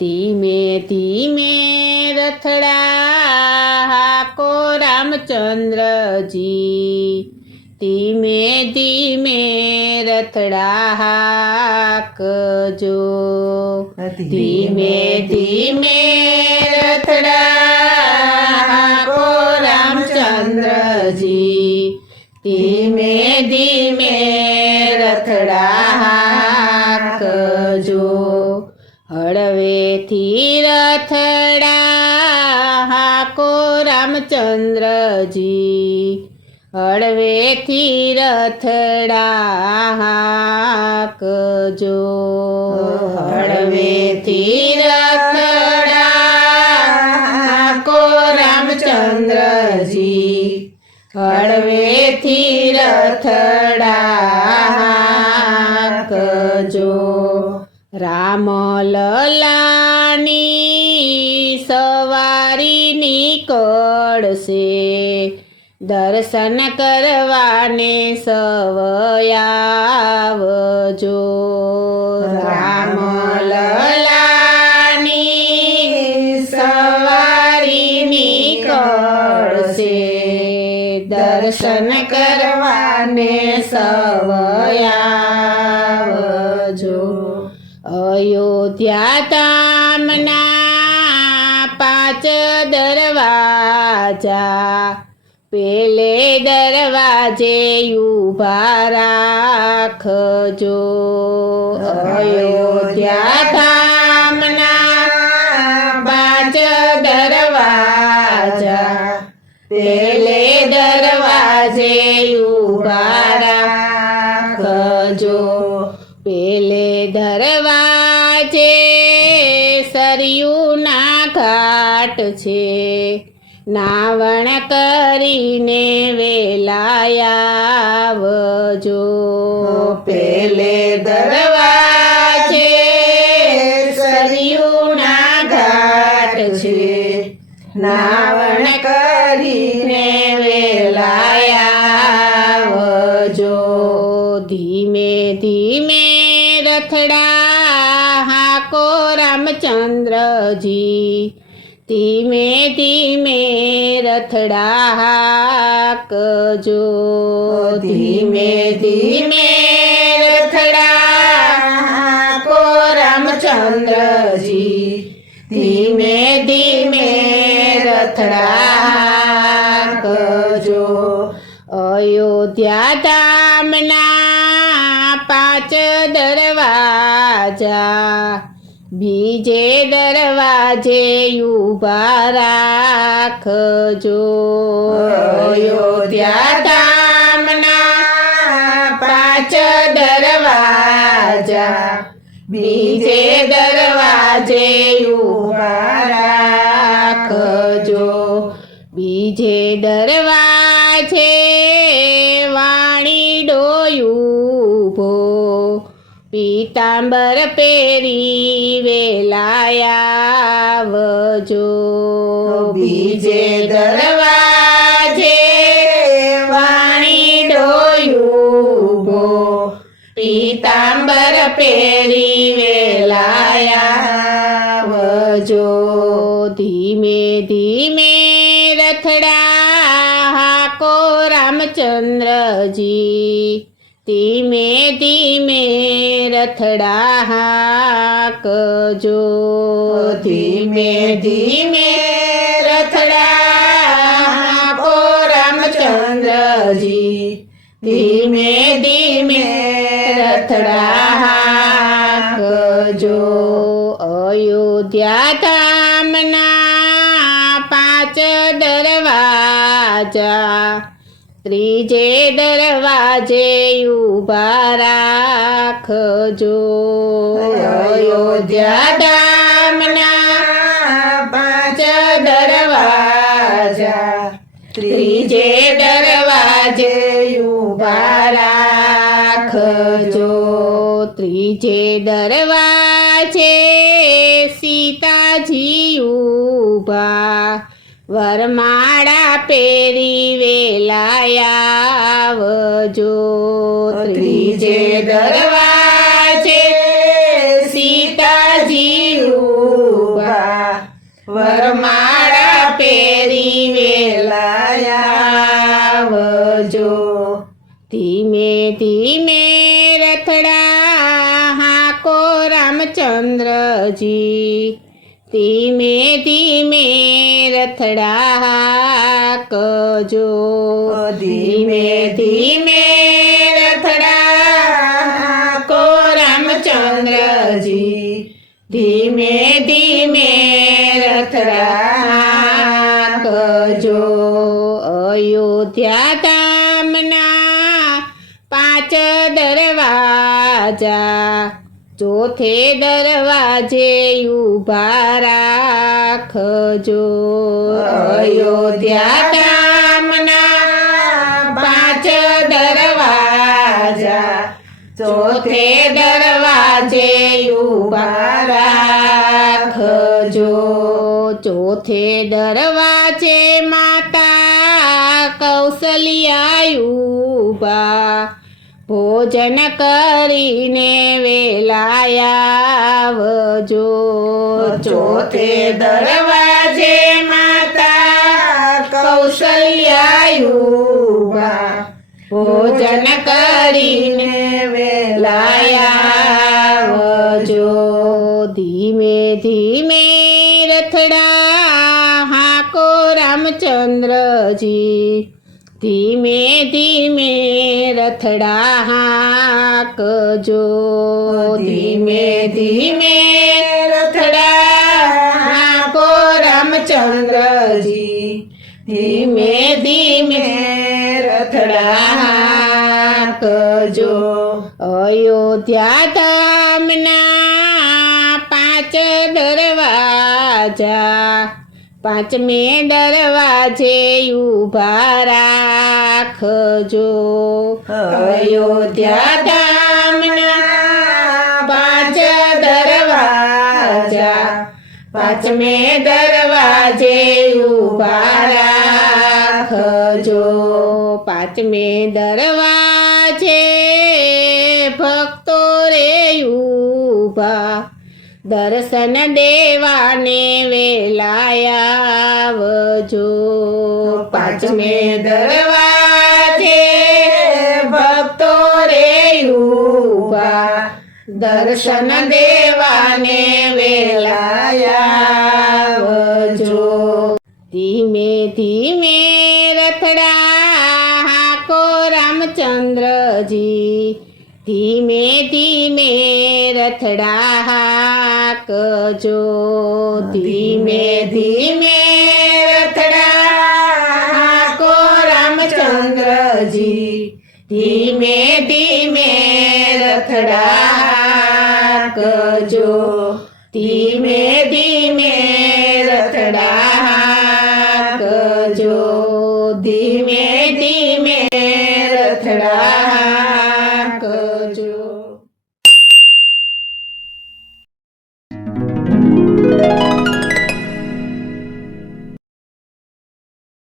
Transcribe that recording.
ધીમે ધીમે રથડા હાકો રામચંદ્રજી, ધીમે ધીમે રથડા હાકજો, ધીમે ધીમે રથડા હાકો રામચંદ્રજી, ધીમે ધીમે રથડા હાકજો, હળવેથી રથડા હાકો રામચંદ્રજી, હળવેથી રથડા હાકજો, હળવેથી રથડા હાકો રામચંદ્રજી, હળવેથી રથડા હાકજો, રામ લલાની સવારી નીકળશે, દર્શન કરવાને સવયાવજો, રામ લલાની સવારી નીકળશે, દર્શન કરવાને સવયાવજો, અયોધ્યા ધામના 5 દરવાજા, પેલે દરવાજે ઊભા રાખજો, અયોધ્યા ધામના 5 દરવાજા, પેલે દરવાજે ઊભા રાખજો, પેલે દરવાજે સરયુના ઘાટ છે, નાવણ કરીને વેલાયાવજો, પેલે દરવાજે સરયુના ઘાટ છે, નાવણ કરીને વેલાયાવજો, ધીમે ધીમે રથડા હાકો રામચંદ્રજી, ધીમે ધીમે રથડા હાકજો, ધીમે ધીમે રથડા હાકો રામચંદ્રજી, ધીમે ધીમે રથડા હાકજો, અયોધ્યા ધામના 5 દરવાજા, બીજે દરવાજે ઊભા રાખજો, અયોધ્યા ધામના 5 દરવાજા, બીજે દરવાજે ઊભા રાખજો, બીજે દરવાજે વાણીડો ઊભો, પીતાંબર પહેરી વેલાયાવજો, બીજે દરવાજે વાણીડો ઊભો, પીતાંબર પહેરી વેલાયાવજો, ધીમે ધીમે રથડા હાકો રામચંદ્રજી, ધીમે ધીમે રથડા હાકજો, ધીમે ધીમે રથડા હાકો રામચંદ્રજી, ધીમે ધીમે રથડા હાકજો, અયોધ્યા ધામના 5 દરવાજા, ત્રીજે દરવાજે ઊભા રાખજો, અયોધ્યા ધામના 5 દરવાજા, ત્રીજે દરવાજે ઊભા રાખજો, ત્રીજે દરવાજે સીતાજી ઊભા, વરમાળા પહેરી વેલાયાવજો, ત્રીજે દરવાજે સીતાજી હાકજો. ધીમે ધીમે રથડા હાકો રામચંદ્રજી, ધીમે ધીમે રથડા હાકજો. ધીમે ધીમે રથડા હાકો રામચંદ્રજી, ધીમે ધીમે રથડા હાકજો. અયોધ્યા ધામના 5 દરવાજા, ચોથે દરવાજે ઊભા રાખજો. અયોધ્યા ધામના 5 દરવાજા, ચોથે દરવાજે ઊભા રાખજો. ચોથે દરવાજે માતા કૌશલ્યા ઊભા, ભોજન કરીને વેલાયાવજો. ચોથે દરવાજે માતા કૌશલ્યા ઊભા, ભોજન કરીને વેલાયાવજો. ધીમે ધીમે રથડા હાકો રામચંદ્રજી, ધીમે ધીમે રથડા હાકજો. ધીમે ધીમે રથડા હાકો રામચંદ્રજી, ધીમે ધીમે રથડા હાકજો. અયોધ્યા ધામના 5 દરવાજા, 5મે દરવાજે ઊભા રાખજો. અયોધ્યા ધામના 5 દરવાજા, 5મે દરવાજે ઊભા રાખજો. 5મે દરવાજે ભક્તો રે ઊભા, દર્શન દેવાને વેલાયાવજો. 5મે દરવાજે ભક્તો રે ઊભા, દર્શન દેવાને વેલાયાવજો. ધીમે ધીમે રથડા હાકો રામચંદ્રજી, ધીમે ધીમે રથડા હાકજો. ધીમે ધીમે રથડા હાકો રામચંદ્રજી, ધીમે ધીમે રથડા હાકજો. ધીમે ધીમે રથડા